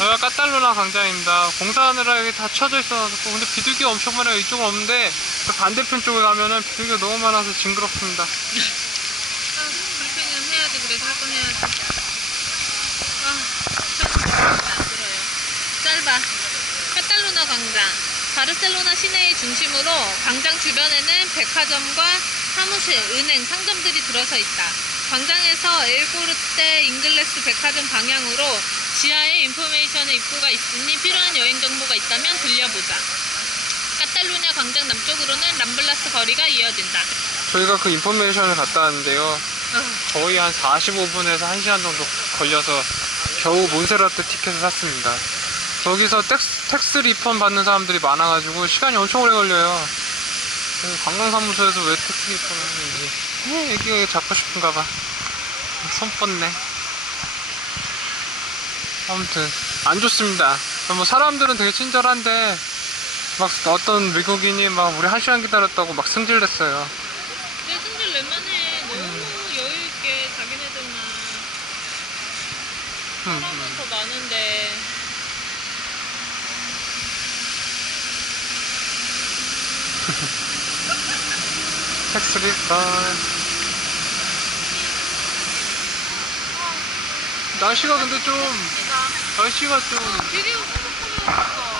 여기가 까탈루나 광장입니다. 공사하느라 여기 다 쳐져 있어가지고 근데 비둘기 엄청 많아요. 이쪽은 없는데 그 반대편 쪽에 가면은 비둘기가 너무 많아서 징그럽습니다. 아, 브리핑은 해야지. 그래서 할건 해야지. 아. 짧아. 카탈루나 광장. 바르셀로나 시내의 중심으로 광장 주변에는 백화점과 사무실, 은행, 상점들이 들어서 있다. 광장에서 엘고르테 잉글레스 백화점 방향으로 지하에 인포메이션의 입구가 있으니 필요한 여행 정보가 있다면 들려보자. 카탈루냐 광장 남쪽으로는 람블라스 거리가 이어진다. 저희가 그 인포메이션을 갔다 왔는데요. 거의 한 45분에서 1시간 정도 걸려서 겨우 몬세라트 티켓을 샀습니다. 거기서 텍스, 텍스 리펀 받는 사람들이 많아가지고 시간이 엄청 오래 걸려요. 관광사무소에서 왜 텍스 리펀을 하는지. 에, 애기가 잡고 싶은가 봐. 손 뻗네. 아무튼, 안 좋습니다. 뭐 사람들은 되게 친절한데, 막 어떤 미국인이 막 우리 한 시간 기다렸다고 막 승질냈어요. 내 승질 낼만해. 너무 여유있게 자기네들만 음, 사람은 음. 더 많은데. 텍스 리펀. 날씨가 근데 좀, 날씨가 좀.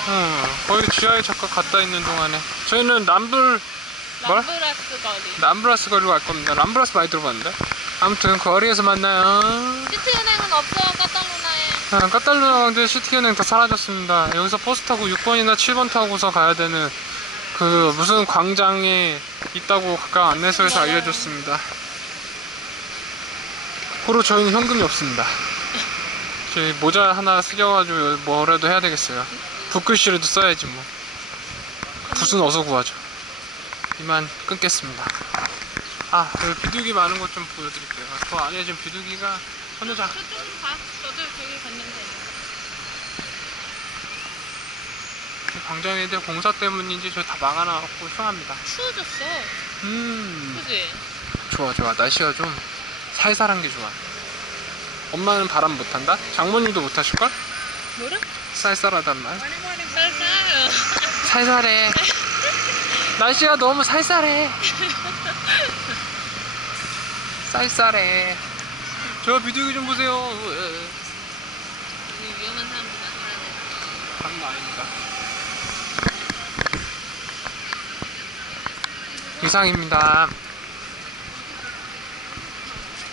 어, 거의 지하에 잠깐 갔다 있는 동안에. 저희는 뭐라? 람브라스 거리. 람브라스 거리로 갈 겁니다. 람브라스 많이 들어봤는데. 아무튼 거리에서 만나요. 시티은행은 없어, 카탈루나에. 아, 까탈루나 광장 시티은행 다 사라졌습니다. 여기서 버스 타고 6번이나 7번 타고서 가야 되는 그 무슨 광장이 있다고 각각 안내소에서 알려줬습니다. 고로 저희는 현금이 없습니다. 저희 모자 하나 쓰려가지고 뭐라도 해야 되겠어요. 붓글씨라도 써야지 뭐. 붓은 어서 구하죠. 이만 끊겠습니다. 아, 여기 비둘기 많은 곳좀 보여드릴게요. 저 안에 지금 비둘기가 어느 장 저쪽으로 가. 저들 저기 갔는데. 광장 애들 공사 때문인지 저희 다 막아놔갖고 흉합니다. 추워졌어. 음, 그지? 좋아, 좋아. 날씨가 좀 살살한 게 좋아. 엄마는 바람 못 탄다? 장모님도 못 하실걸? 뭐래? 쌀쌀하단 말. 쌀쌀. 살살해. 날씨가 너무 살살해. 쌀쌀해. 저 비둘기 좀 보세요. 위험한 사람들 많다네. 장난 아닙니다. 이상입니다.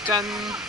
짠.